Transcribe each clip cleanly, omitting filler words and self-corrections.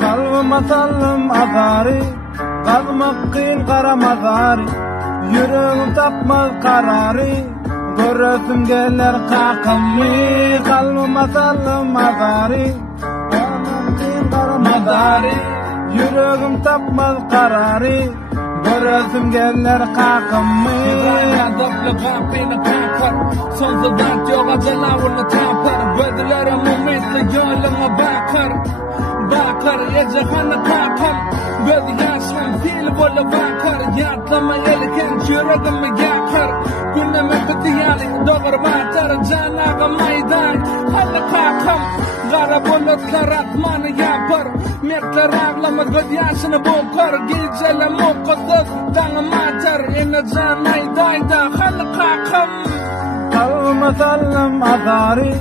Kalbıma sallım azari, kalmak kıyın kara mazari. Yüreğim tapmaz kararı, göresim gelir kakamı. Kalbıma sallım azari, kalmak kıyın kara mazari. Yüreğim tapmaz kararı, göresim gelir kakamı. Sonsuzdan yok acılarını tapar. Gözlerim ümitli yoluna bakar. Bakar ecehana kakam. Göz yaşım fil bolu bakar. Yatlama elken yüreğimi yakar. Gündeme bitiyali doğru batar. Canaga maydan halı kakam. Kara bulutlar atmanı yapar. Mekler ağlama göz yaşını bokar. Gecele mokusuz dağım atar. Ene canaydayda halı kakam. Kalbıma sallım azari,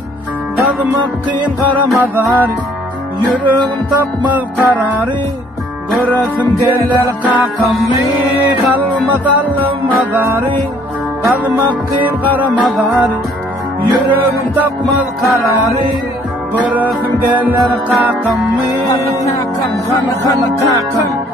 kalmak kıyın kara mazari. Yüreğim tapmaz kararı, göresim gelir kakamı. Kalbıma sallım azari, kalmak kıyın kara mazari. Yüreğim tapmaz kararı, göresim gelir kakamı. Hana kakam.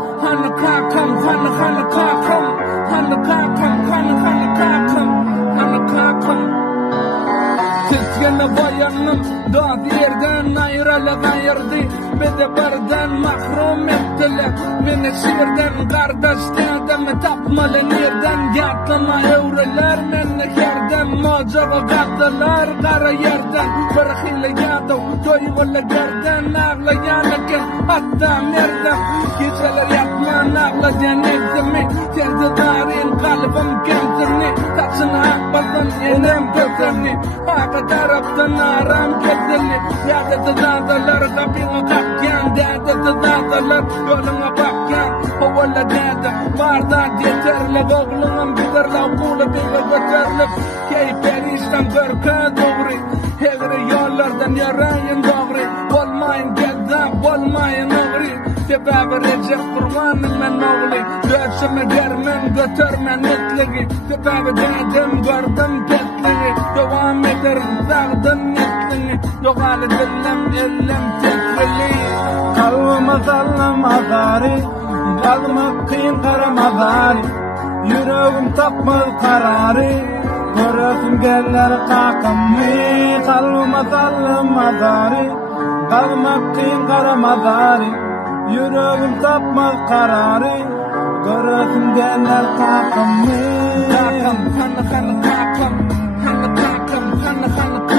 Tezgene bayanım dağ yerden ayrılı gayırdı. Bede bardan mahrum ettiler. Beni şiirden kardeş dedim tapmalı nereden. Yatlama evreler meni yerden. Mocağı kattılar kara yerden. Bir hile yadı doyğulu gerden. Ağlayanıken hatta nereden. Geceler yatman ağlayan evdimi. Terdidarin kalbim kendini. Taçını akbazın enem götürni. Haka taraftan aram kedili. Yağdı dağdalar kapını kapyan. Dağdı dağdalar yoluna bakyan. Ovala dağda bardak yeterli. Oğlunun bidirle okulu bile götürlüp. Keyperişten görke doğru. Hegri yollardan yarayın doğru. Olmayın gedda olmayın oğri. Sebebi Recep kurbanım men oğli. Dövsüme germen götürmen netligi. Sebebi dedim gördüm tetligi. Devam ederim dağdın netligi. Yoğalı dillem ellem tetligi. Kalbıma sallım azari, kalmak kıyın kara mazari. Yüreğim tapmaz kararı, göresim gelir kakamı. Kalbıma sallım azari, kalmak kıyın kara mazari. Yüreğim tapmaz kararı, göresim gelir kakamı. Hana kakam.